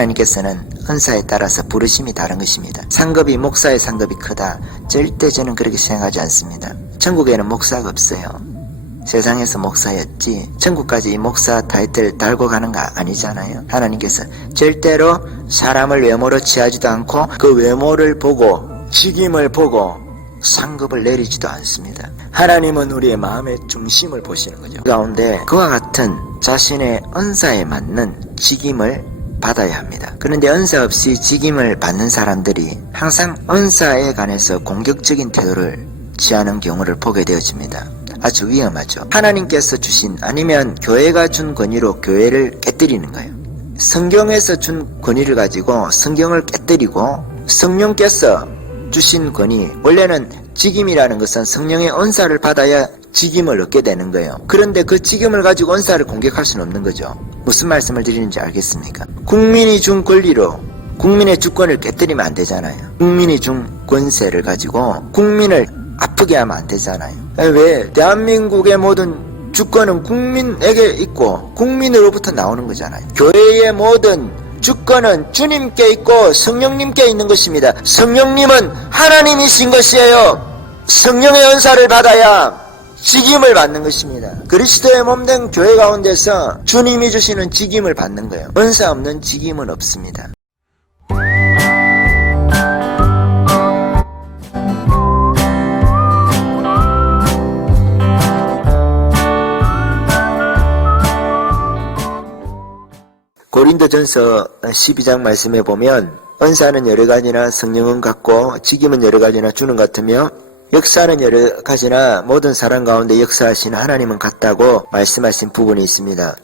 하나님께서는 은사에 따라서 부르심이 다른 것입니다. 상급이 목사의 상급이 크다. 절대 저는 그렇게 생각하지 않습니다. 천국에는 목사가 없어요. 세상에서 목사였지 천국까지 이 목사 타이틀 달고 가는 거 아니잖아요. 하나님께서 절대로 사람을 외모로 취하지도 않고 그 외모를 보고 직임을 보고 상급을 내리지도 않습니다. 하나님은 우리의 마음의 중심을 보시는 거죠. 그 가운데 그와 같은 자신의 은사에 맞는 직임을 받아야 합니다. 그런데 은사 없이 직임을 받는 사람들이 항상 은사에 관해서 공격적인 태도를 취하는 경우를 보게 되어집니다. 아주 위험하죠. 하나님께서 주신 아니면 교회가 준 권위로 교회를 깨뜨리는 거예요. 성경에서 준 권위를 가지고 성경을 깨뜨리고 성령께서 주신 권위, 원래는 직임이라는 것은 성령의 은사를 받아야 직임을 얻게 되는 거예요. 그런데 그 직임을 가지고 은사를 공격할 수는 없는 거죠. 무슨 말씀을 드리는지 알겠습니까? 국민이 준 권리로 국민의 주권을 깨뜨리면 안 되잖아요. 국민이 준 권세를 가지고 국민을 아프게 하면 안 되잖아요. 왜? 대한민국의 모든 주권은 국민에게 있고 국민으로부터 나오는 거잖아요. 교회의 모든 주권은 주님께 있고 성령님께 있는 것입니다. 성령님은 하나님이신 것이에요. 성령의 은사를 받아야 직임을 받는 것입니다. 그리스도의 몸된 교회 가운데서 주님이 주시는 직임을 받는 거예요. 은사 없는 직임은 없습니다. 고린도전서 12장 말씀에 보면 은사는 여러 가지나 성령은 같고 직임은 여러 가지나 주는 같으며 역사는 여러 가지나 모든 사람 가운데 역사하시는 하나님은 같다고 말씀하신 부분이 있습니다.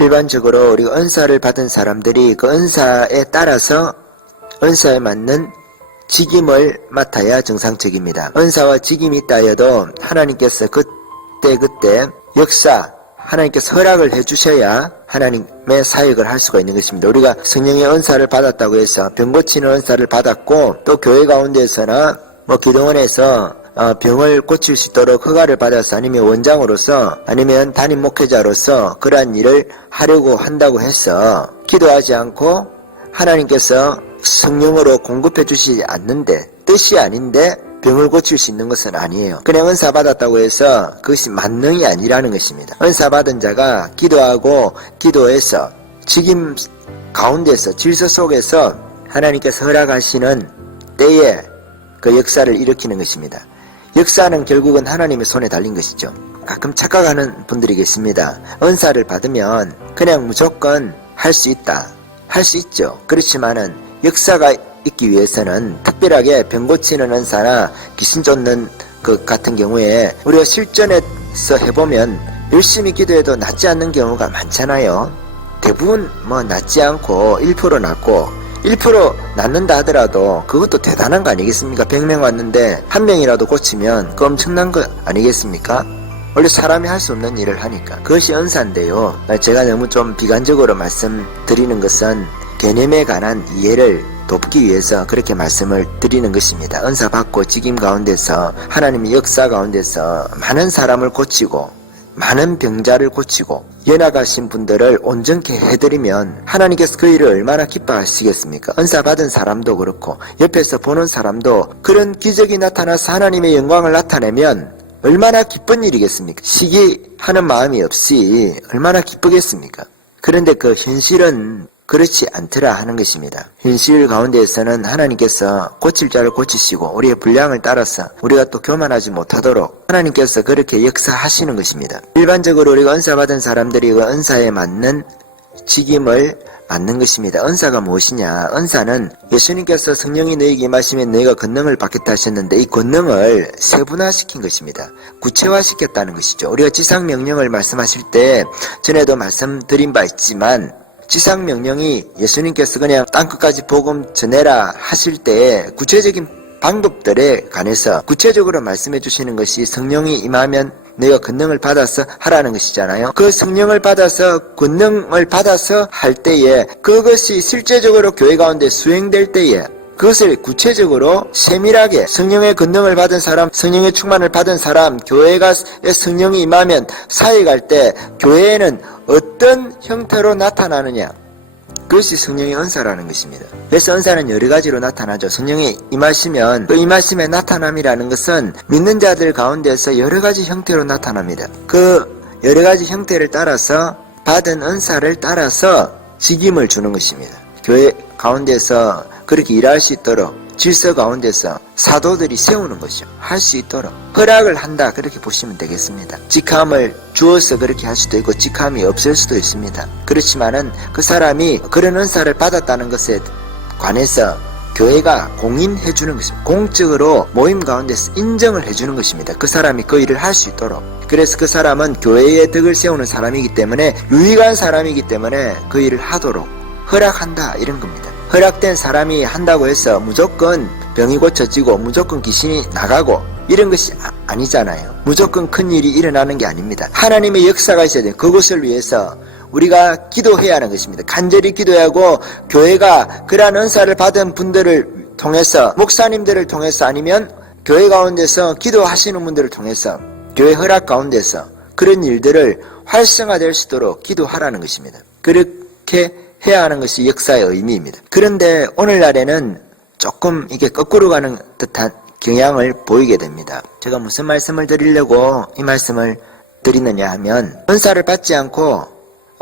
일반적으로 우리가 은사를 받은 사람들이 그 은사에 따라서 은사에 맞는 직임을 맡아야 정상적입니다. 은사와 직임이 있다 해도 하나님께서 그때 역사 하나님께서 허락을 해주셔야 하나님의 사역을 할 수가 있는 것입니다. 우리가 성령의 은사를 받았다고 해서 병 고치는 은사를 받았고 또 교회 가운데서나 기도원에서 병을 고칠 수 있도록 허가를 받아서 아니면 원장으로서 아니면 담임 목회자로서 그러한 일을 하려고 한다고 해서 기도하지 않고 하나님께서 성령으로 공급해 주시지 않는데 뜻이 아닌데 병을 고칠 수 있는 것은 아니에요. 그냥 은사 받았다고 해서 그것이 만능이 아니라는 것입니다. 은사 받은 자가 기도하고 기도해서 직임 가운데서 질서 속에서 하나님께서 허락하시는 때에 그 역사를 일으키는 것입니다. 역사는 결국은 하나님의 손에 달린 것이죠. 가끔 착각하는 분들이 계십니다. 은사를 받으면 그냥 무조건 할 수 있다. 할 수 있죠. 그렇지만은 역사가 있기 위해서는 특별하게 병 고치는 은사나 귀신 쫓는 것 같은 경우에 우리가 실전에서 해보면 열심히 기도해도 낫지 않는 경우가 많잖아요. 대부분 낫지 않고 1% 낫고 1% 낫는다 하더라도 그것도 대단한 거 아니겠습니까? 100명 왔는데 한 명이라도 고치면 그 엄청난 거 아니겠습니까? 원래 사람이 할 수 없는 일을 하니까 그것이 은사인데요. 제가 너무 좀 비관적으로 말씀드리는 것은 개념에 관한 이해를 돕기 위해서 그렇게 말씀을 드리는 것입니다. 은사 받고 직임 가운데서 하나님의 역사 가운데서 많은 사람을 고치고 많은 병자를 고치고 연약하신 분들을 온전케 해드리면 하나님께서 그 일을 얼마나 기뻐하시겠습니까? 은사 받은 사람도 그렇고 옆에서 보는 사람도 그런 기적이 나타나서 하나님의 영광을 나타내면 얼마나 기쁜 일이겠습니까? 시기하는 마음이 없이 얼마나 기쁘겠습니까? 그런데 그 현실은 그렇지 않더라 하는 것입니다. 현실 가운데에서는 하나님께서 고칠 자를 고치시고 우리의 분량을 따라서 우리가 또 교만하지 못하도록 하나님께서 그렇게 역사하시는 것입니다. 일반적으로 우리가 은사 받은 사람들이 그 은사에 맞는 직임을 받는 것입니다. 은사가 무엇이냐? 은사는 예수님께서 성령이 너희에게 임하시면 너희가 권능을 받겠다 하셨는데 이 권능을 세분화시킨 것입니다. 구체화시켰다는 것이죠. 우리가 지상명령을 말씀하실 때 전에도 말씀드린 바 있지만 지상명령이 예수님께서 그냥 땅끝까지 복음 전해라 하실 때 구체적인 방법들에 관해서 구체적으로 말씀해 주시는 것이 성령이 임하면 너희가 권능을 받아서 하라는 것이잖아요. 그 성령을 받아서 권능을 받아서 할 때에 그것이 실제적으로 교회 가운데 수행될 때에 그것을 구체적으로 세밀하게 성령의 권능을 받은 사람, 성령의 충만을 받은 사람, 교회가 성령이 임하면 사역할 때 교회에는 어떤 형태로 나타나느냐, 그것이 성령의 은사라는 것입니다. 그래서 은사는 여러 가지로 나타나죠. 성령이 임하시면 그 임하심의 나타남이라는 것은 믿는 자들 가운데서 여러 가지 형태로 나타납니다. 그 여러 가지 형태를 따라서 받은 은사를 따라서 직임을 주는 것입니다. 교회 가운데서 그렇게 일할 수 있도록 질서 가운데서 사도들이 세우는 것이죠. 할 수 있도록 허락을 한다, 그렇게 보시면 되겠습니다. 직함을 주어서 그렇게 할 수도 있고 직함이 없을 수도 있습니다. 그렇지만은 그 사람이 그런 은사를 받았다는 것에 관해서 교회가 공인해 주는 것입니다. 공적으로 모임 가운데서 인정을 해주는 것입니다. 그 사람이 그 일을 할 수 있도록. 그래서 그 사람은 교회의 덕을 세우는 사람이기 때문에, 유익한 사람이기 때문에 그 일을 하도록 허락한다, 이런 겁니다. 허락된 사람이 한다고 해서 무조건 병이 고쳐지고 무조건 귀신이 나가고 이런 것이 아니잖아요. 무조건 큰 일이 일어나는 게 아닙니다. 하나님의 역사가 있어야 돼요. 그것을 위해서 우리가 기도해야 하는 것입니다. 간절히 기도해야 하고, 교회가 그러한 은사를 받은 분들을 통해서, 목사님들을 통해서, 아니면 교회 가운데서 기도하시는 분들을 통해서, 교회 허락 가운데서 그런 일들을 활성화될 수 있도록 기도하라는 것입니다. 그렇게 해야 하는 것이 역사의 의미입니다. 그런데 오늘날에는 조금 이게 거꾸로 가는 듯한 경향을 보이게 됩니다. 제가 무슨 말씀을 드리려고 이 말씀을 드리느냐 하면, 은사를 받지 않고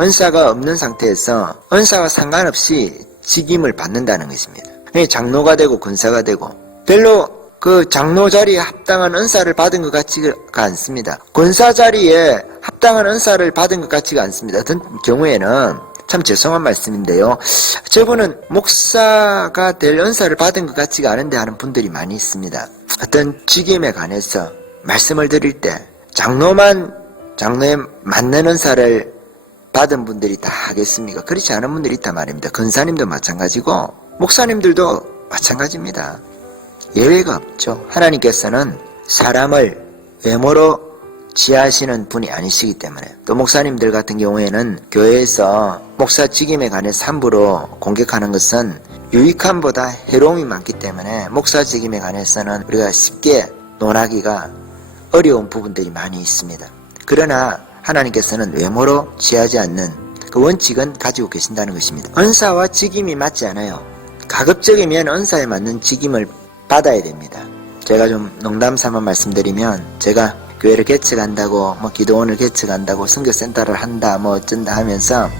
은사가 없는 상태에서 은사와 상관없이 직임을 받는다는 것입니다. 장로가 되고 권사가 되고 별로 그 장로 자리에 합당한 은사를 받은 것 같지가 않습니다. 권사 자리에 합당한 은사를 받은 것 같지가 않습니다. 어떤 경우에는 참 죄송한 말씀인데요, 저분은 목사가 될 은사를 받은 것 같지가 않은데 하는 분들이 많이 있습니다. 어떤 직임에 관해서 말씀을 드릴 때 장로에 맞는 은사를 받은 분들이 다 하겠습니까? 그렇지 않은 분들이 있단 말입니다. 권사님도 마찬가지고 목사님들도 마찬가지입니다. 예외가 없죠. 하나님께서는 사람을 외모로 지하시는 분이 아니시기 때문에, 또 목사님들 같은 경우에는 교회에서 목사 직임에 관해서 함부로 공격하는 것은 유익함보다 해로움이 많기 때문에 목사 직임에 관해서는 우리가 쉽게 논하기가 어려운 부분들이 많이 있습니다. 그러나 하나님께서는 외모로 취하지 않는 그 원칙은 가지고 계신다는 것입니다. 은사와 직임이 맞지 않아요. 가급적이면 은사에 맞는 직임을 받아야 됩니다. 제가 좀 농담 삼아 말씀드리면, 제가 교회를 개척한다고, 기도원을 개척한다고, 선교센터를 한다, 어쩐다 하면서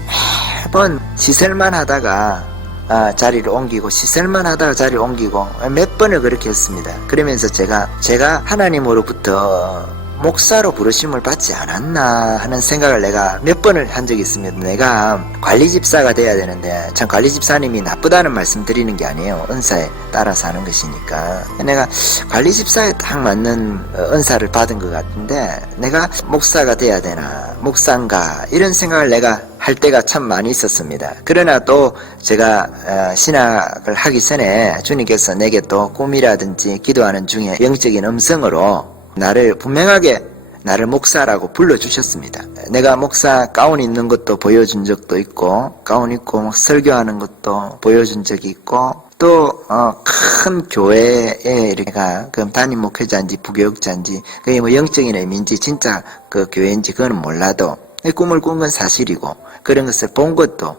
매번 시설만 하다가 자리를 옮기고, 시설만 하다가 자리를 옮기고 몇 번을 그렇게 했습니다. 그러면서 제가 하나님으로부터 목사로 부르심을 받지 않았나 하는 생각을 내가 몇 번을 한 적이 있습니다. 내가 관리집사가 돼야 되는데, 참 관리집사님이 나쁘다는 말씀 드리는 게 아니에요. 은사에 따라서 하는 것이니까. 내가 관리집사에 딱 맞는 은사를 받은 것 같은데, 내가 목사가 돼야 되나, 목사인가, 이런 생각을 내가 할 때가 참 많이 있었습니다. 그러나 또 제가 신학을 하기 전에 주님께서 내게 또 꿈이라든지 기도하는 중에 영적인 음성으로 분명하게 나를 목사라고 불러주셨습니다. 내가 목사 가운 입는 것도 보여준 적도 있고, 가운 입고 막 설교하는 것도 보여준 적이 있고, 또 큰 교회에 이렇게 그럼 담임 목회자인지 부교육자인지, 그게 영적인 의미인지 진짜 그 교회인지 그건 몰라도 꿈을 꾼 건 사실이고, 그런 것을 본 것도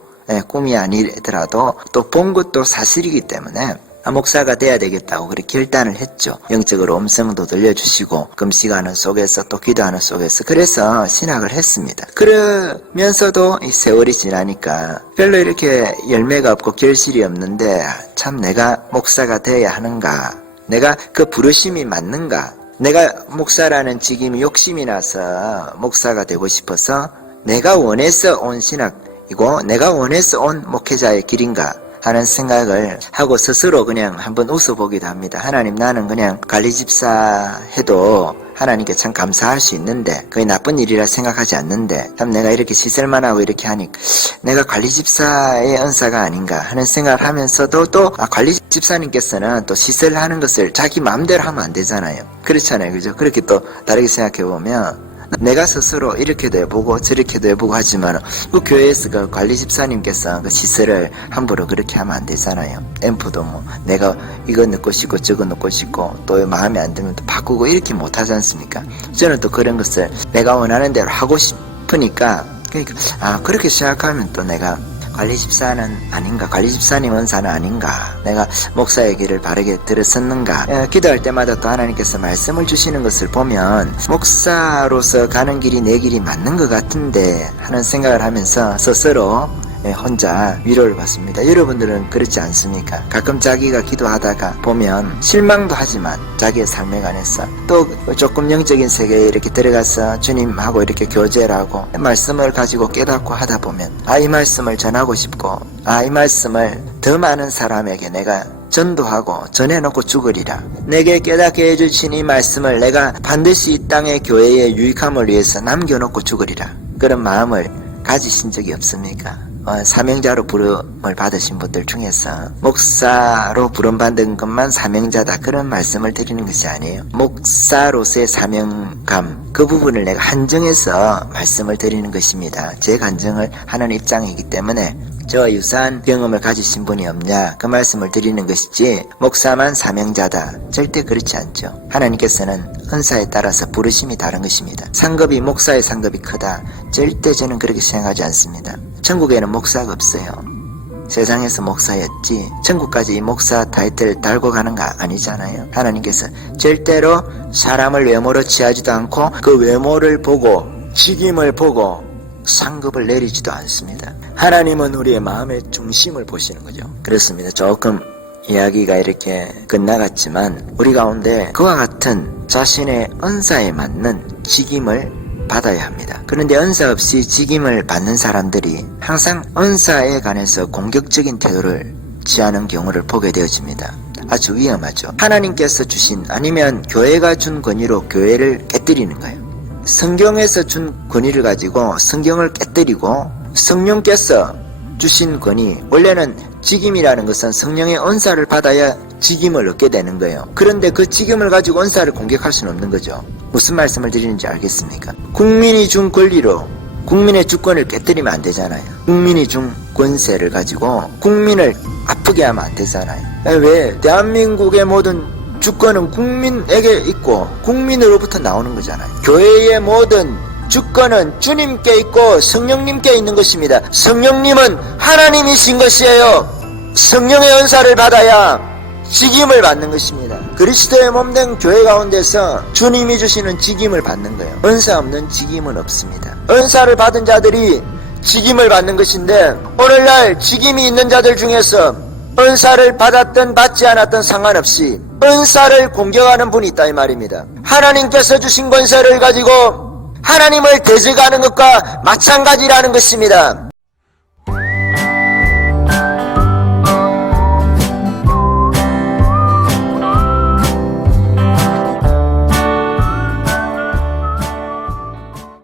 꿈이 아니더라도 또 본 것도 사실이기 때문에 목사가 돼야 되겠다고 그렇게 결단을 했죠. 영적으로 음성도 들려주시고, 금식하는 속에서 또 기도하는 속에서, 그래서 신학을 했습니다. 그러면서도 이 세월이 지나니까 별로 이렇게 열매가 없고 결실이 없는데, 참 내가 목사가 돼야 하는가, 내가 그 부르심이 맞는가, 내가 목사라는 직임이 욕심이 나서 목사가 되고 싶어서 내가 원해서 온 신학이고 내가 원해서 온 목회자의 길인가 하는 생각을 하고 스스로 그냥 한번 웃어보기도 합니다. 하나님, 나는 그냥 관리집사 해도 하나님께 참 감사할 수 있는데, 그게 나쁜 일이라 생각하지 않는데, 참 내가 이렇게 시설만 하고 이렇게 하니까 내가 관리집사의 은사가 아닌가 하는 생각을 하면서도, 또 관리집사님께서는 또 시설하는 것을 자기 마음대로 하면 안 되잖아요. 그렇잖아요, 그죠? 그렇게 또 다르게 생각해보면 내가 스스로 이렇게도 해보고 저렇게도 해보고 하지만 그 교회에서 그 관리집사님께서 그 시설을 함부로 그렇게 하면 안 되잖아요. 앰프도 내가 이거 넣고 싶고 저거 넣고 싶고 또 마음에 안 들면 또 바꾸고 이렇게 못 하지 않습니까? 저는 또 그런 것을 내가 원하는 대로 하고 싶으니까, 그러니까 그렇게 생각하면 또 내가 관리 집사는 아닌가, 관리 집사님 은사는 아닌가, 내가 목사의 길을 바르게 들었었는가. 기도할 때마다 또 하나님께서 말씀을 주시는 것을 보면 목사로서 가는 길이 내 길이 맞는 것 같은데 하는 생각을 하면서 스스로 혼자 위로를 받습니다. 여러분들은 그렇지 않습니까? 가끔 자기가 기도하다가 보면 실망도 하지만 자기의 삶에 관해서 또 조금 영적인 세계에 이렇게 들어가서 주님하고 이렇게 교제를 하고 말씀을 가지고 깨닫고 하다 보면 이 말씀을 전하고 싶고 이 말씀을 더 많은 사람에게 내가 전도하고 전해놓고 죽으리라. 내게 깨닫게 해주신 이 말씀을 내가 반드시 이 땅의 교회의 유익함을 위해서 남겨놓고 죽으리라. 그런 마음을 가지신 적이 없습니까? 사명자로 부름을 받으신 분들 중에서 목사로 부름받은 것만 사명자다, 그런 말씀을 드리는 것이 아니에요. 목사로서의 사명감, 그 부분을 내가 한정해서 말씀을 드리는 것입니다. 제 간증을 하는 입장이기 때문에 저와 유사한 경험을 가지신 분이 없냐, 그 말씀을 드리는 것이지 목사만 사명자다, 절대 그렇지 않죠. 하나님께서는 은사에 따라서 부르심이 다른 것입니다. 상급이, 목사의 상급이 크다, 절대 저는 그렇게 생각하지 않습니다. 천국에는 목사가 없어요. 세상에서 목사였지 천국까지 이 목사 타이틀 달고 가는 거 아니잖아요. 하나님께서 절대로 사람을 외모로 취하지도 않고 그 외모를 보고 직임을 보고 상급을 내리지도 않습니다. 하나님은 우리의 마음의 중심을 보시는 거죠. 그렇습니다. 조금 이야기가 이렇게 끝나갔지만 우리 가운데 그와 같은 자신의 은사에 맞는 직임을 받아야 합니다. 그런데 은사 없이 직임을 받는 사람들이 항상 은사에 관해서 공격적인 태도를 취하는 경우를 보게 되어집니다. 아주 위험하죠. 하나님께서 주신, 아니면 교회가 준 권위로 교회를 깨뜨리는 거예요. 성경에서 준 권위를 가지고 성경을 깨뜨리고, 성령께서 주신 권위, 원래는 직임이라는 것은 성령의 은사를 받아야 직임을 얻게 되는 거예요. 그런데 그 직임을 가지고 은사를 공격할 수는 없는 거죠. 무슨 말씀을 드리는지 알겠습니까? 국민이 준 권리로 국민의 주권을 깨뜨리면 안 되잖아요. 국민이 준 권세를 가지고 국민을 아프게 하면 안 되잖아요. 왜? 대한민국의 모든 주권은 국민에게 있고 국민으로부터 나오는 거잖아요. 교회의 모든 주권은 주님께 있고 성령님께 있는 것입니다. 성령님은 하나님이신 것이에요. 성령의 은사를 받아야 직임을 받는 것입니다. 그리스도의 몸된 교회 가운데서 주님이 주시는 직임을 받는 거예요. 은사 없는 직임은 없습니다. 은사를 받은 자들이 직임을 받는 것인데, 오늘날 직임이 있는 자들 중에서 은사를 받았든 받지 않았든 상관없이 은사를 공격하는 분이 있다 이 말입니다. 하나님께서 주신 권세를 가지고 하나님을 대적하는 것과 마찬가지라는 것입니다.